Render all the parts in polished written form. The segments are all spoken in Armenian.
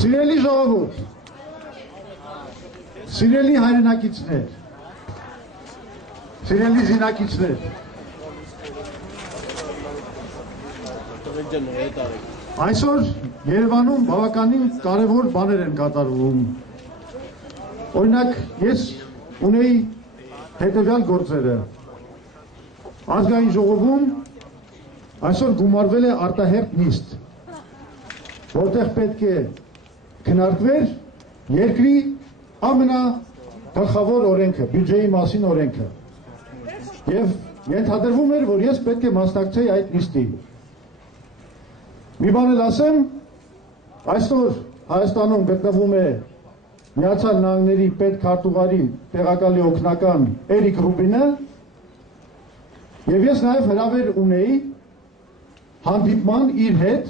Սիրելի ժողովուրդ, սիրելի հայրենակիցներ, սիրելի զինակիցներ, այսօր Երևանում բավականին կարևոր բաներ են կատարվում։ Օրինակ, ես ունեի հետևյալ գործերը։ Ազգային ժողովում այսօր գումարվել է արտահերթ նիստ, որտեղ պետք է քննարկվեր երկրի ամենագլխավոր օրենքը, բյուջեի մասին օրենքը։ Եվ ենթադրվում էր, որ ես պետք է մասնակցեի այդ նիստի։ Մի բան էլ ասեմ, այսօր Հայաստանում գտնվում է Միացյալ Նահանգների պետքարտուղարի տեղակալի օգնական Էրիկ Ռուբինը, եւ ես նաեւ հրավեր ունեի հանդիպման իր հետ,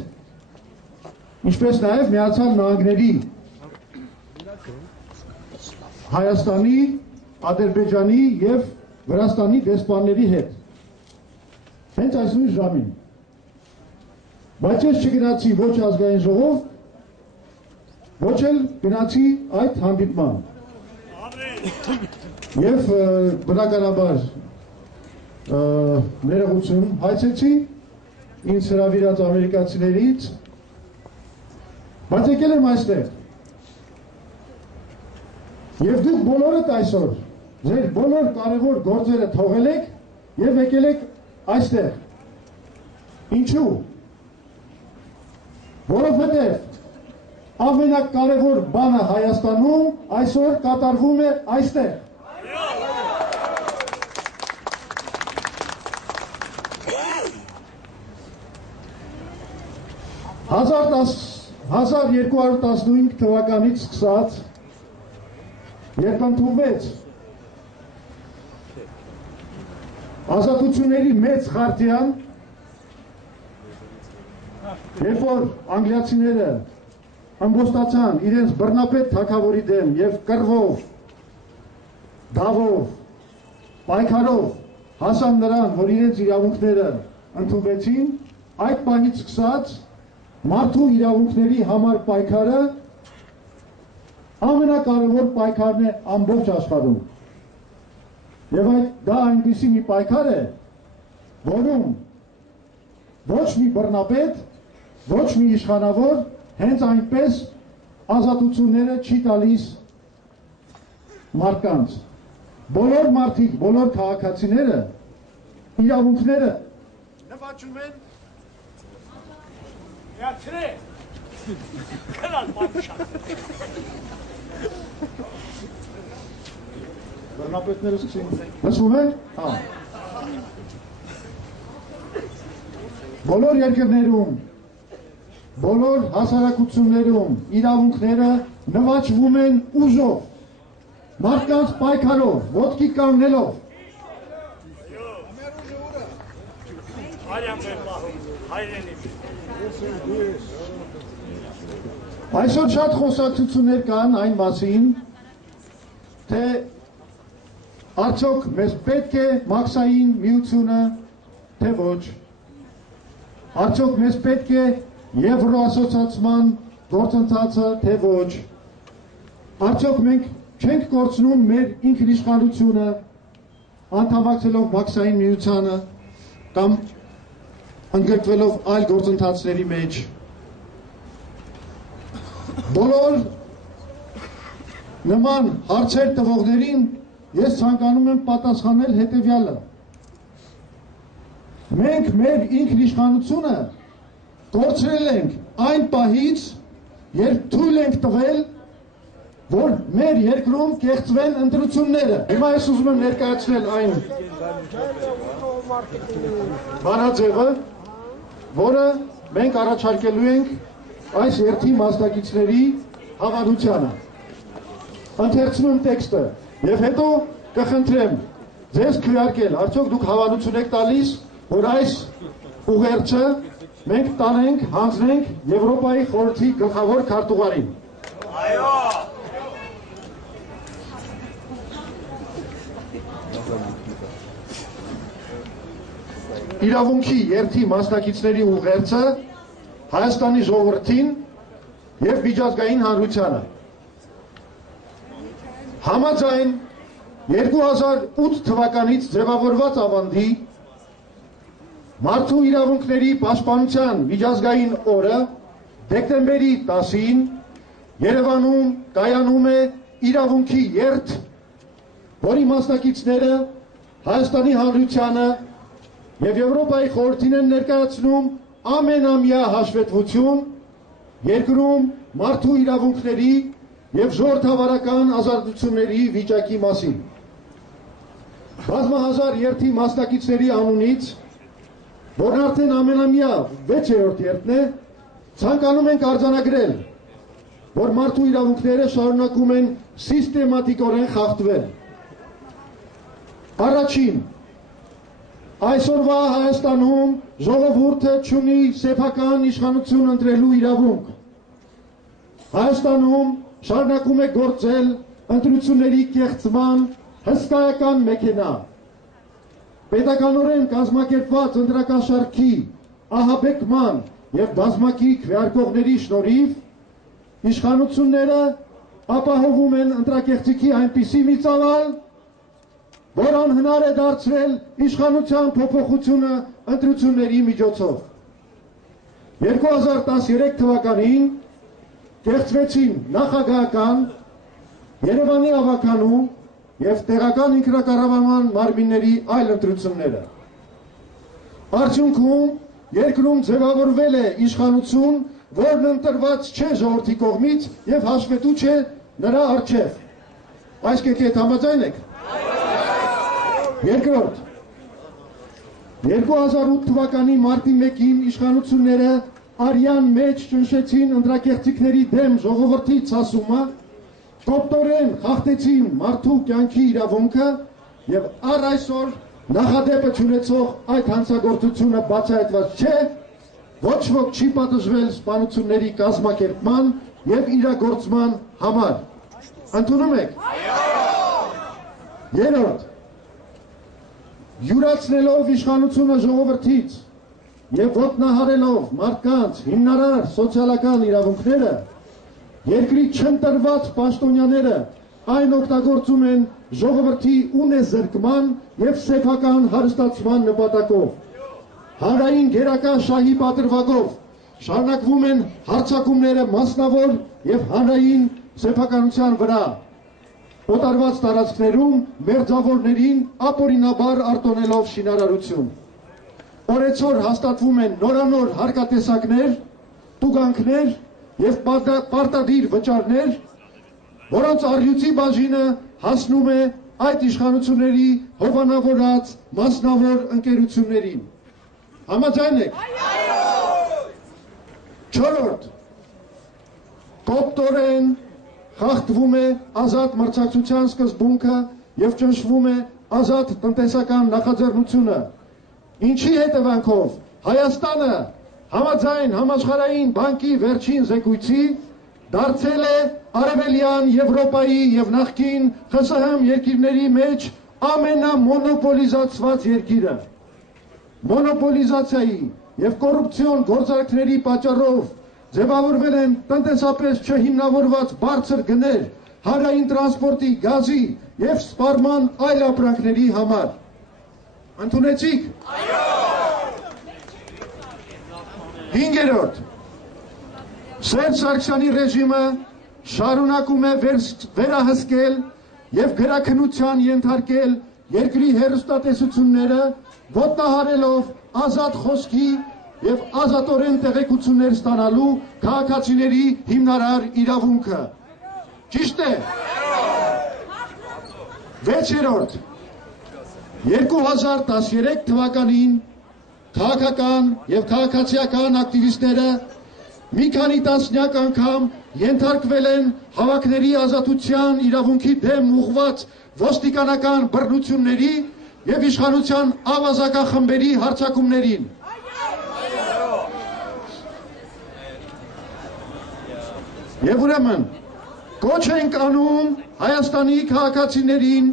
ինչպես նաեւ Միացյալ Նահանգների Հայաստանի, Ադրբեջանի եւ Վրաստանի դեսպանների հետ։ Հենց այսօր ժամին։ Բայց ես չգնացի ոչ ազգային ժողով, ոչ էլ գնացի այդ հանդիպման։ Եվ բնականաբար ներողություն հայցեցի ինձ հրավիրած ամերիկացիներից, բայց եկել եմ այստեղ։ Եվ դուք բոլորդ այսօր ձեր բոլոր կարևոր գործերը թողել եք եւ եկել եք այստեղ։ Ինչու՞։ Որովհետեւ ամենակարևոր բանը Հայաստանում այսօր կատարվում է այստեղ։ 1215 թվականից սկսած երբ ընդունվեց ազատությունների մեծ խարտիան, երբ որ անգլիացիները ամբոստացան իրենց բռնապետ թագավորի դեմ եւ կռվով, դավով, պայքարով հասան նրան, որ իրենց իրավունքները ընդունվեցին, այդ պահից սկսած մարդու իրավունքների համար պայքարը ամենակարևոր պայքարն է ամբողջ աշխարհում։ Եվ դա այնպիսի մի պայքար է, որում ոչ մի բռնապետ, ոչ մի իշխանավոր հենց այնպես ազատությունները չի տալիս մարդկանց։ Բոլոր մարդիկ, բոլոր քաղաքացիները իրավունքները նվաճում են բռնապետները սկսին։ Լսվում է։ Բոլոր երկրներում, բոլոր հասարակություններում իրավունքները նվաճվում են ուժով, մարդկանց պայքարով, ոտքի կանգնելով։ Այսօր շատ խոսակցություններ կան այն մասին, թե արդյոք մեզ պետք է մաքսային միությունը, թե ոչ։ Արդյոք մեզ պետք է եվրոասոցիացման գործընթացը, թե ոչ։ Արդյոք մենք չենք կորցնում մեր ինքնիշխանությունը, անդամակցելով մաքսային միությանը կամ ընդգրկվելով այլ գործընթացների մեջ։ Բոլոր նման հարցեր տվողներին ես ցանկանում եմ պատասխանել հետևյալը։ Մենք մեր ինքնիշխանությունը կորցրել ենք այն պահից, երբ թույլ ենք տվել, որ մեր երկրում կեղծվեն ընտրությունները։ Հիմա ես ուզում եմ ներկայացնել այն բանաձևը, որը մենք առաջարկելու ենք այս երթի մասնակիցների հավանությանը։ Ընթերցնում տեքստը եւ հետո կխնդրեմ ձեզ քվեարկել, արդյոք դուք հավանություն եք տալիս, որ այս ուղերձը մենք տանենք, հանձնենք Եվրոպայի խորհրդի գլխավոր քարտուղարին։ Այո։ Իրավունքի երթի մասնակիցների ուղերձը Հայաստանի ժողովրդին և միջազգային հանրությանը։ Համաձայն 2008 թվականից ձևավորված ավանդի մարդու իրավունքների պաշտպանության միջազգային օրը դեկտեմբերի 10-ին Երևանում կայանում է իրավունքի երթ, որի մասնակիցները Հայաստանի Հանրությանը և Եվրոպայի խորհրդին են ներկայացնում ամենամյա հաշվետվություն երկրում մարդու իրավունքների և ժողովրդավարական ազատությունների վիճակի մասին։ Բազմահազար երթի մասնակիցների անունից, որն արդեն ամենամյա 6-րդ երթն է, ցանկանում ենք արձանագրել, որ մարդու իրավունքները շարունակում են սիստեմատիկորեն խախտվել։ Առաջին, այսօրվա Հայաստանում ժողովուրդը չունի սեփական իշխանություն ընտրելու իրավունք։ Հայաստանում շարունակում է գործել ընտրությունների կեղծման հսկայական մեքենա։ Պետականորեն կազմակերպված ընտրակաշարքի ահաբեկման և բազմակի քվեարկողների շնորհիվ իշխանությունները ապահովում են ընտրակեղծիքի այնպիսի մի ծավալ, որ անհնար է դարձրել իշխանության փոփոխությունը ընտրությունների միջոցով։ 2013 թվականին կեղծվեցին նախագահական, Երևանի ավականու և տեղական ինքնակառավարման մարմինների այլ ընտրությունները։ Արդյունքում երկրում ձևավորվել է իշխանություն, որն ընտրված չէ ժողովրդի կողմից և հաշվետու չէ նրա առջև։ Այս կետի հետ համաձայն եք։ Երկրորդ, 2008 թվականի մարտի 1-ին իշխանությունները արյան մեջ ճնշեցին ընտրակեղծիքների դեմ ժողովրդի ցասումը, կոպտորեն խախտեցին մարդու կյանքի իրավունքը և առ այսօր նախադեպը չունեցող այդ հանցագործությունը բացահայտված չէ, ոչ ոք չի պատժվել սպանությունների կազմակերպման և իրագործման համար։ Ընդունում եք։ Երրորդ, յուրացնելով իշխանությունը ժողովրդից և ոտնահարելով մարդկանց հիմնարար սոցիալական իրավունքները, երկրի չընտրված պաշտոնյաները այն օգտագործում են ժողովրդի ունեզրկման և սեփական հարստացման նպատակով։ Հանրային գերակա շահի պատրվակով շարունակվում են հարձակումները մասնավոր և հանրային սեփականության վրա, օտարված տարածքներում մերձավորներին ապօրինաբար արտոնելով շինարարություն։ Օրեցօր հաստատվում են նորանոր հարկատեսակներ, տուգանքներ և պարտադիր վճարներ, որոնց առյուծի բաժինը հասնում է այդ իշխանությունների հովանավորած մասնավոր ընկերություններին։ Համաձայն եք։ Չորրորդ, կոպտորեն խախտվում է ազատ մրցակցության սկզբունքը և ճնշվում է ազատ տնտեսական նախաձեռնությունը, ինչի հետևանքով Հայաստանը համաձայն Համաշխարհային բանկի վերջին զեկույցի դարձել է Արևելյան Եվրոպայի և նախկին ԽՍՀՄ երկիրների մեջ ամենամոնոպոլիզացված երկիրը։ Մոնոպոլիզացիայի և կոռուպցիոն գործարքների պատճառով ձևավորվել են տնտեսապես չհիմնավորված բարձր գներ հանրային տրանսպորտի, գազի և սպառման այլ ապրանքների համար։ Ընդունեցիք։ Հինգերորդ, Սերժ Սարգսյանի ռեժիմը շարունակում է վերահսկել և գրաքննության ենթարկել երկրի հեռուստատեսությունները, ոտնահարելով ազատ խոսքի և ազատորեն տեղեկություններ ստանալու քաղաքացիների հիմնարար իրավունքը։ Ճիշտ է։ Վեցերորդ, 2013 թվականին քաղաքական և քաղաքացիական ակտիվիստները մի քանի տասնյակ անգամ ենթարկվել են հավաքների ազատության իրավունքի դեմ ուղղված ոստիկանական բռնությունների և իշխանության ավազակա խմբերի հարձակումներին։ Եվ ուրեմն կոչ ենք անում Հայաստանի քաղաքացիներին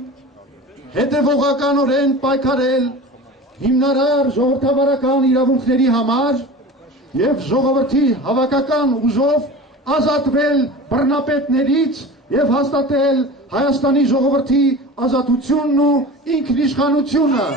հետևողականորեն պայքարել հիմնարար ժողովրդավարական իրավունքների համար և ժողովրդի հավաքական ուժով ազատվել բռնապետներից եւ հաստատել Հայաստանի ժողովրդի ազատությունն ու ինքնիշխանությունը։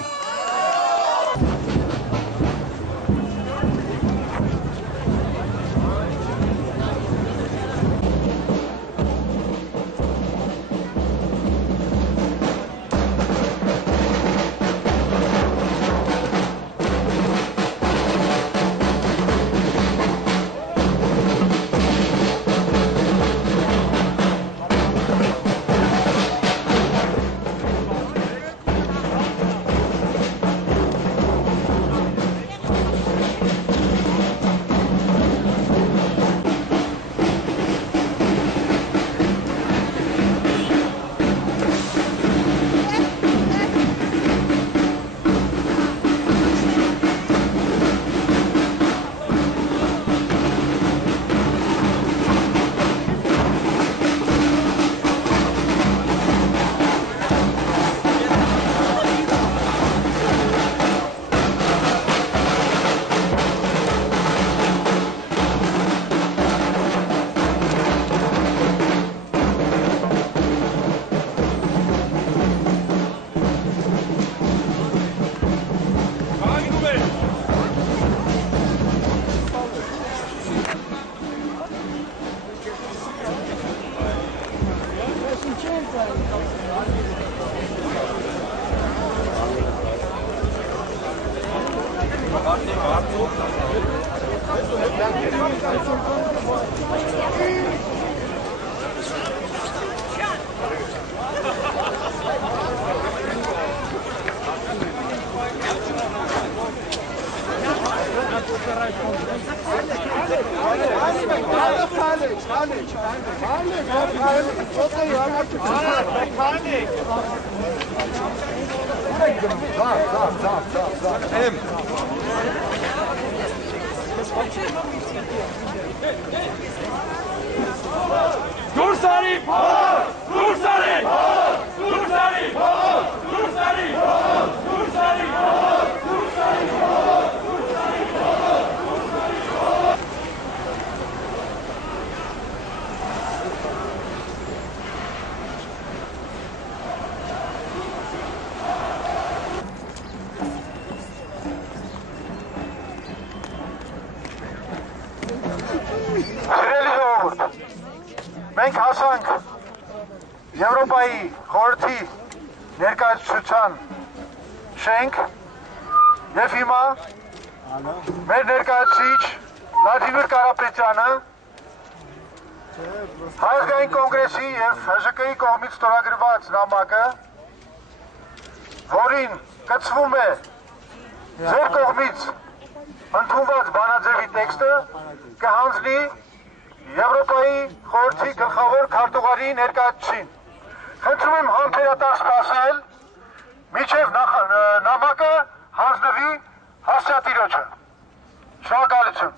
Մենք հասանք Եվրոպայի խորհրդի ներկայացուցչության շենք եւ հիմա մեր ներկայացուցիչ Վլադիմիր Կարապետյանը Հայազգային կոնգրեսի եւ ՀԺԿ-ի կողմից ստորագրված նամակը, որին կցվում է ձեր կողմից ընդունված բանաձևի տեքստը, կհանձնի Եվրոպայի խորհրդի գլխավոր քարտուղարի ներկայացուցին։ Խնդրում եմ համբերատար սպասել, մինչև նամակը հանձնվի հասցեատիրոջը։ Շնորհակալություն։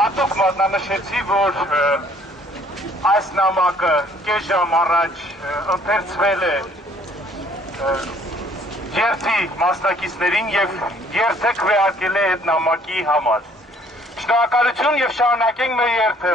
Հատուկ մատնանշեցի, որ այս նամակը կես ժամ առաջ ընթերցվել է երթի մասնակիցներին եւ երթը քվեարկել է այդ նամակի համար։ Շնորհակալություն եւ շարունակենք մեր երթը։